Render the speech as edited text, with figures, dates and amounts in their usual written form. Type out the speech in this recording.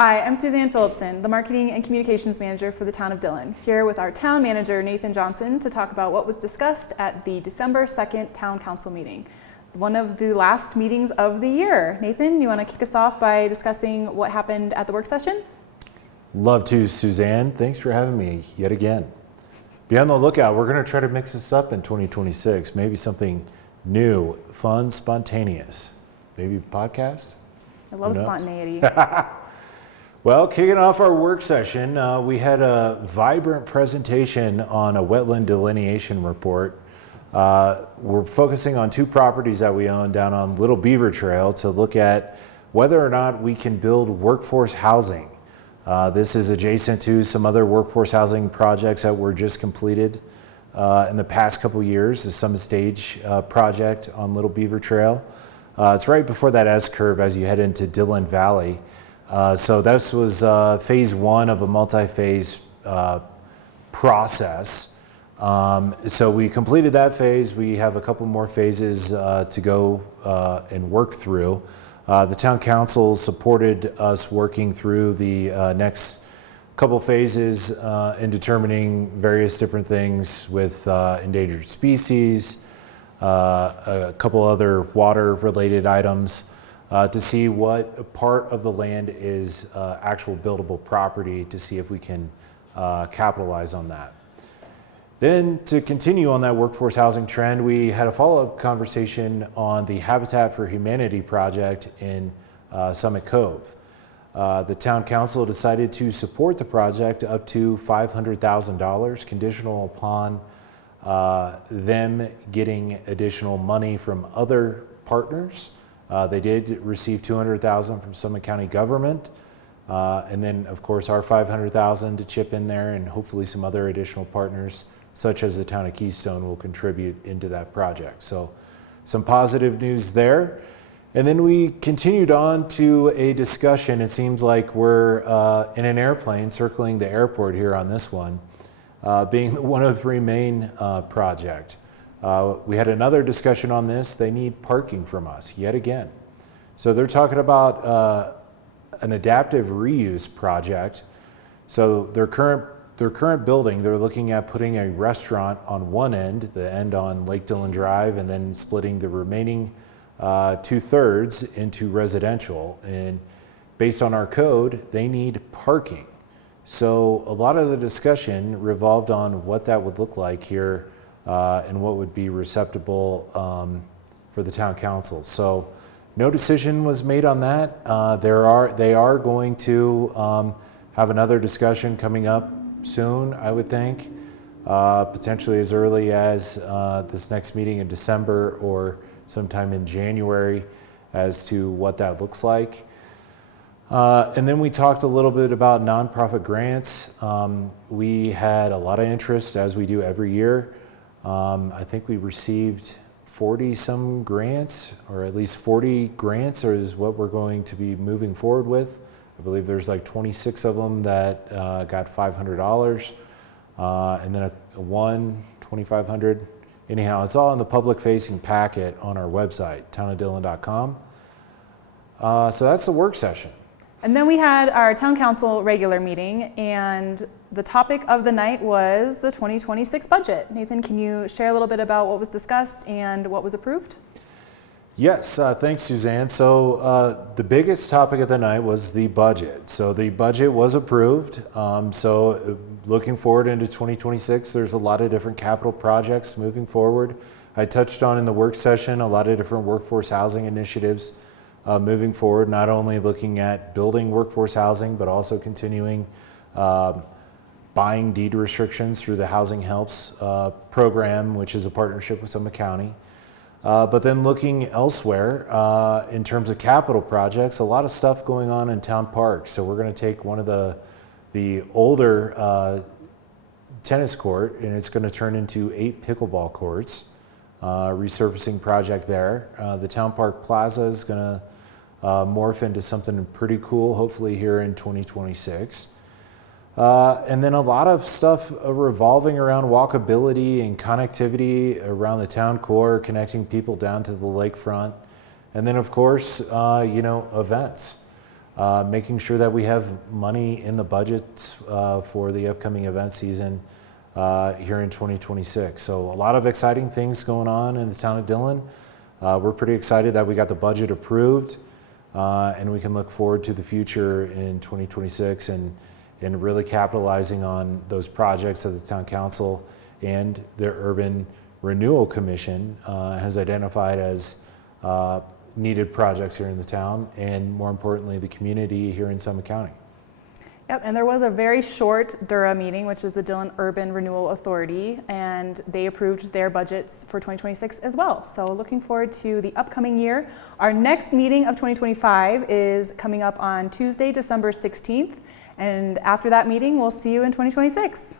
Hi, I'm Suzanne Phillipson, the Marketing and Communications Manager for the Town of Dillon, here with our Town Manager, Nathan Johnson, to talk about what was discussed at the December 2nd Town Council meeting, one of the last meetings of the year. Nathan, you want to kick us off by discussing what happened at the work session? Love to, Suzanne. Thanks for having me yet again. Be on the lookout. We're going to try to mix this up in 2026. Maybe something new, fun, spontaneous. Maybe podcast? I love spontaneity. Well, kicking off our work session, we had a vibrant presentation on a wetland delineation report. We're focusing on two properties that we own down on Little Beaver Trail to look at whether or not we can build workforce housing. This is adjacent to some other workforce housing projects that were just completed in the past couple years, the Summit Stage project on Little Beaver Trail. It's right before that S-curve as you head into Dillon Valley. So this was phase one of a multi-phase process. So we completed that phase. We have a couple more phases to go and work through. The town council supported us working through the next couple phases in determining various different things with endangered species, a couple other water-related items. To see what part of the land is actual buildable property to see if we can capitalize on that. Then to continue on that workforce housing trend, we had a follow-up conversation on the Habitat for Humanity project in Summit Cove. The town council decided to support the project up to $500,000, conditional upon them getting additional money from other partners. They did receive $200,000 from Summit County government, and then of course our $500,000 to chip in there, and hopefully some other additional partners such as the town of Keystone will contribute into that project. So some positive news there. And then we continued on to a discussion. It seems like we're in an airplane circling the airport here on this one, being the 103 Main project. We had another discussion on this. They need parking from us yet again. So they're talking about an adaptive reuse project. So their current building, they're looking at putting a restaurant on one end, the end on Lake Dillon Drive, and then splitting the remaining 2/3 into residential. And based on our code, they need parking. So a lot of the discussion revolved on what that would look like here and what would be acceptable for the town council. So no decision was made on that. They are going to have another discussion coming up soon, I would think, potentially as early as this next meeting in December or sometime in January as to what that looks like. And then we talked a little bit about nonprofit grants. We had a lot of interest, as we do every year. I think we received 40 some grants, or at least 40 grants is what we're going to be moving forward with. I believe there's like 26 of them that got $500, and then one $2,500. Anyhow, it's all in the public facing packet on our website, townofdillon.com. So that's the work session. And then we had our town council regular meeting, and the topic of the night was the 2026 budget. Nathan, can you share a little bit about what was discussed and what was approved? Yes, thanks, Suzanne. So the biggest topic of the night was the budget. So the budget was approved. So looking forward into 2026, there's a lot of different capital projects moving forward. I touched on in the work session a lot of different workforce housing initiatives moving forward, not only looking at building workforce housing, but also continuing buying deed restrictions through the Housing Helps program, which is a partnership with Summit County. But then looking elsewhere in terms of capital projects, a lot of stuff going on in town parks. So we're going to take one of the older tennis court, and it's going to turn into 8 pickleball courts. Resurfacing project there. The town park plaza is going to morph into something pretty cool, hopefully here in 2026. And then a lot of stuff revolving around walkability and connectivity around the town core, connecting people down to the lakefront. And then of course, events. making sure that we have money in the budget for the upcoming event season here in 2026. So a lot of exciting things going on in the town of Dillon. We're pretty excited that we got the budget approved, and we can look forward to the future in 2026 and really capitalizing on those projects that the town council and the Urban Renewal Commission has identified as needed projects here in the town, and more importantly, the community here in Summit County. Yep, and there was a very short DURA meeting, which is the Dillon Urban Renewal Authority, and they approved their budgets for 2026 as well. So looking forward to the upcoming year. Our next meeting of 2025 is coming up on Tuesday, December 16th, and after that meeting, we'll see you in 2026.